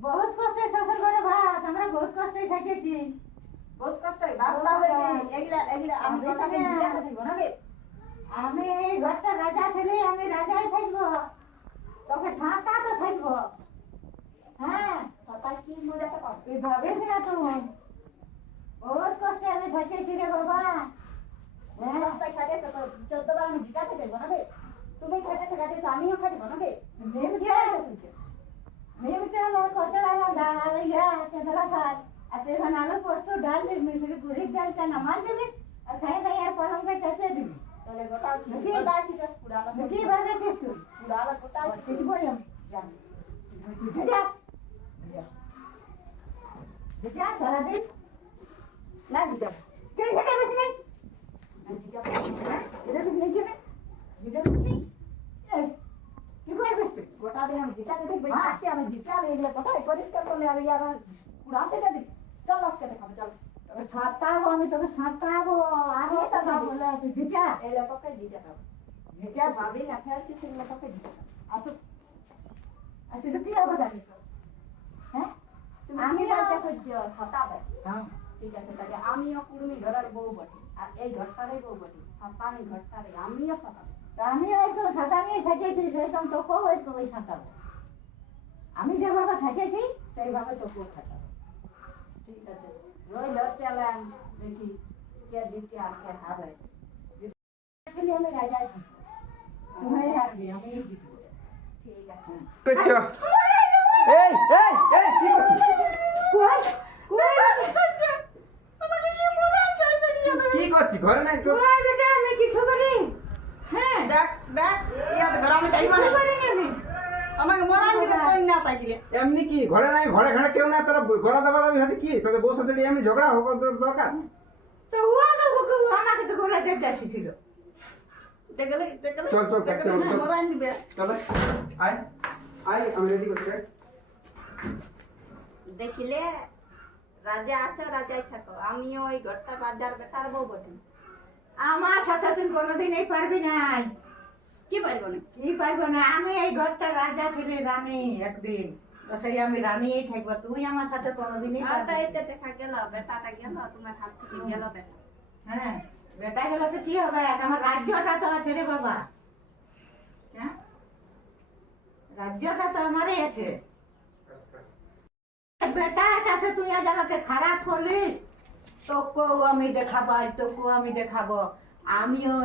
বহুত কষ্টে শ্বশুর ঘরে ভাত আমরা বহুত কষ্টে থাকেছি বহুত কষ্ট ভাত দাও এগুলা এগুলা আমি কথাকে জিজ্ঞাসা দিব না রে। আমি এই ঘরটা রাজা ছেলে আমি রাজাই থাকব। তোকে ছাতা তো থাকব। হ্যাঁ। তাই কি মজাটা পাবো তুই ভাবিস না তুই। বহুত কষ্টে আমি থাকেছি রে বাবা। হ্যাঁ। রাস্তায় খাটিয়েছে তো চোদ্দ বার আমি জিজ্ঞাসা দেবো না রে। তুমি খাটিয়েছে খাটিয়েছে আমিও খাটিব না রে। নিম খেয়ে নিম চাল আর কচড়া ডাল ইয়া কেঁদরা শাক আর তুই এখন আলু পোস্ত ডাল মিশরি গুড়ির ডালটা নামান দিবি আর খাই খাই আর পলঙ্কে চেঁচে দিবি তাহলে গোটা আছে দেখি। গোটা আছে তো পুরানো তুই কি সবজি। ভাবেছিস তুই পুরানো গোটা আছে শিখবই আমি জানি তুই যা যা সারাদিন না দিতে কেন খেটে বসে নেই এটা তুই নেই কেন এটা তুই নেই এই, কি করবিস তুই গোটা দিয়ে আমি জিতাতে দেখব হ্যাঁ। খাচ্ছি আমি জিতালে এগুলো কোথায় পরিষ্কার করলে আর ইয়ার পুরাতে দিই চল আজকে দেখাবো চল তোকে সাঁতাবো আমি তোকে সাঁতাবো আরও টাকা বলে তুই যা এলে তোকে দিতে খাব যা ভাবি না ফেলছি সেগুলো তোকে দিতে খাব আসো আচ্ছা তো কি হবে জানি হ্যাঁ তুমি আমি আমি বলতে আর- খুঁজছো সতাবে হ্যাঁ ঠিক আছে তাহলে আমিও কুড়মি ঘরের বউ বটি আর এই ঘরটারই বউ বটি সতামি ঘরটারে আমিও সতাবো তা আমি তো সাঁতারি থাকেছি সেরকম তোকেও ওই ওই সাঁতাবো আমি যেভাবে থাকেছি সেইভাবে তোকেও থাকাবো ঠিক আছে। রইল চ্যালেঞ্জ দেখি কে জিতে আর কে হারে। আমি রাজাই থাকব তুমি হারবি আমি জিতবো। ঠিক আছে। করছ এই এই এই কি করছিস? কই? কই? কি করছিস? ঘরে নাই তো কই বেটা আমি কিছু করি হ্যাঁ দেখ দেখ ইয়াতে ঘর আমি আমাকে মরান দিতে তুই না তাকিলে এমনি কি? ঘরে নাই ঘরে ঘরে কেউ না তোরা গলা দাবা দাবি হচ্ছে কি? তোদের বউ শাশুড়ি এমনি ঝগড়া হোক দরকার। তো ও তো আমাকে তো গোলা দেব ছিল দেখলে দেখলে চল, চল, চল। মরান দিবে। চলে আয় আয় আমি রেডি করছি দেখিলে রাজা আছো রাজাই থাকো। আমিও ওই ঘরটা রাজার বেটার বউ বটি। আমার সাথে তুই কোনোদিন এই পারবি নাই। কি পারব না? কি পারব না। আমি এই ঘরটা রাজা ছিলি রানী একদিন। সেই আমি রানীই থাকব। তুই আমার সাথে কোনোদিনই তাই না। দেখা গেল বেটাটা গেল তোমার হাত থেকে গেল বেটা। হ্যাঁ বেটা গেলে তো কি হবে? আমার রাজ্যটা তো আছে রে বাবা। হ্যাঁ? রাজ্যটা তো আমারই আছে। বেটার কাছে তুই আজ আমাকে খারাপ করলিস। তোকেও আমি দেখাবো আর তোকেও আমি দেখাবো। আমিও